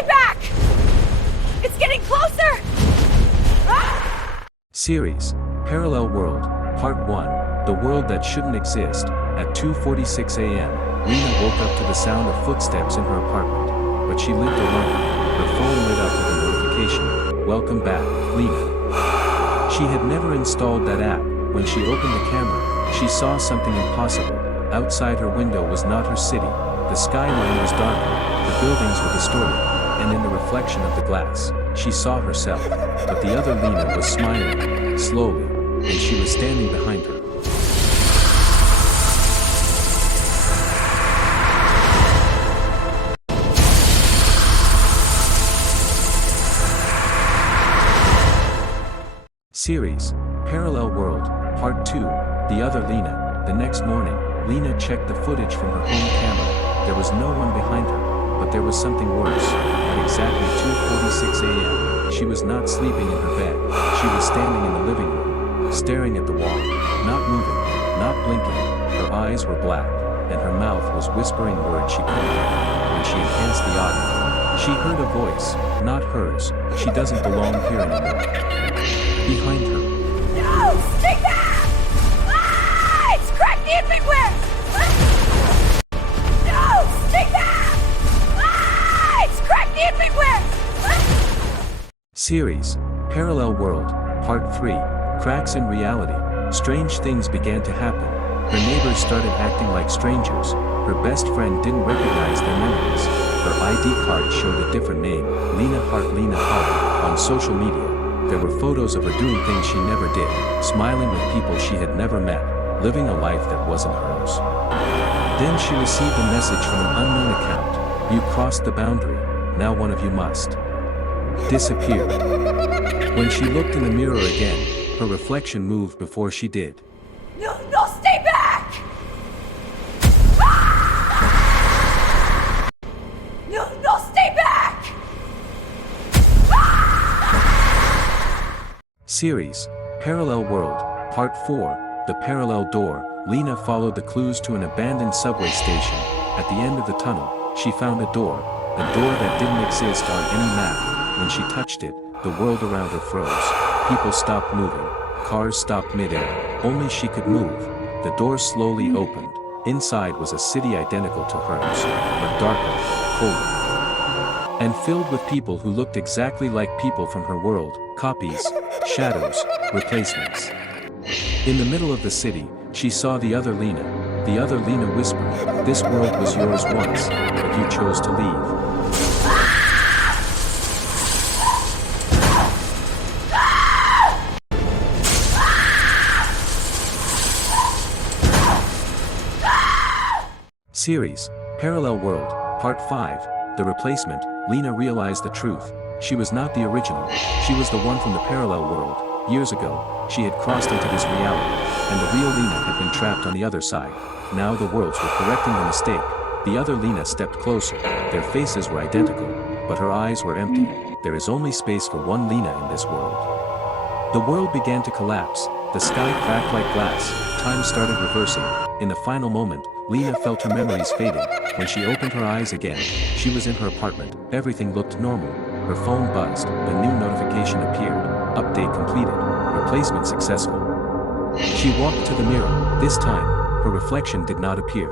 stay back! It's getting closer! Series, Parallel World, Part 1, The World That Shouldn't Exist. At 2:46 a.m., Lena woke up to the sound of footsteps in her apartment, but she lived alone. Her phone lit up with a notification, "Welcome back, Lena." She had never installed that app. When she opened the camera, she saw something impossible. Outside her window was not her city. The skyline was darker, the buildings were distorted, and in the reflection of the glass, she saw herself. But the other Lena was smiling, slowly, and she was standing behind her. Series, Parallel World, Part 2, The Other Lena. The next morning, Lena checked the footage from her home camera. There was no one behind her, but there was something worse. At exactly 2:46 a.m., she was not sleeping in her bed. She was standing in the living room, staring at the wall, not moving, not blinking. Her eyes were black, and her mouth was whispering words she couldn't hear. When she enhanced the audio, she heard a voice, not hers. "She doesn't belong here anymore." Behind her. No! Stay back! It's cracked everywhere! No! Stay back! It's cracked everywhere! Series, Parallel World, Part 3, Cracks in Reality. Strange things began to happen. Her neighbors started acting like strangers. Her best friend didn't recognize their memories. Her ID card showed a different name, Lena Hart Lena Hart. On social media, there were photos of her doing things she never did, smiling with people she had never met, living a life that wasn't hers. Then she received a message from an unknown account. "You crossed the boundary, now one of you must disappear." When she looked in the mirror again, her reflection moved before she did. No, stay back! No, stay back! Series, Parallel World, Part 4, The Parallel Door. Lena followed the clues to an abandoned subway station. At the end of the tunnel, she found a door that didn't exist on any map. When she touched it, the world around her froze. People stopped moving, cars stopped mid-air, only she could move. The door slowly opened. Inside was a city identical to hers, but darker, colder, and filled with people who looked exactly like people from her world, copies, shadows, replacements. In the middle of the city, she saw the other Lena. The other Lena whispered, "This world was yours once, but you chose to leave." Series, Parallel World, Part 5, The Replacement. Lena realized the truth. She was not the original. She was the one from the parallel world. Years ago, she had crossed into this reality, and the real Lena had been trapped on the other side. Now the worlds were correcting the mistake. The other Lena stepped closer. Their faces were identical, but her eyes were empty. There is only space for one Lena in this world. The world began to collapse. The sky cracked like glass. Time started reversing. In the final moment, Lena felt her memories fading. When she opened her eyes again, she was in her apartment. Everything looked normal. Her phone buzzed. A new notification appeared. Update completed. Replacement successful. She walked to the mirror. This time, her reflection did not appear.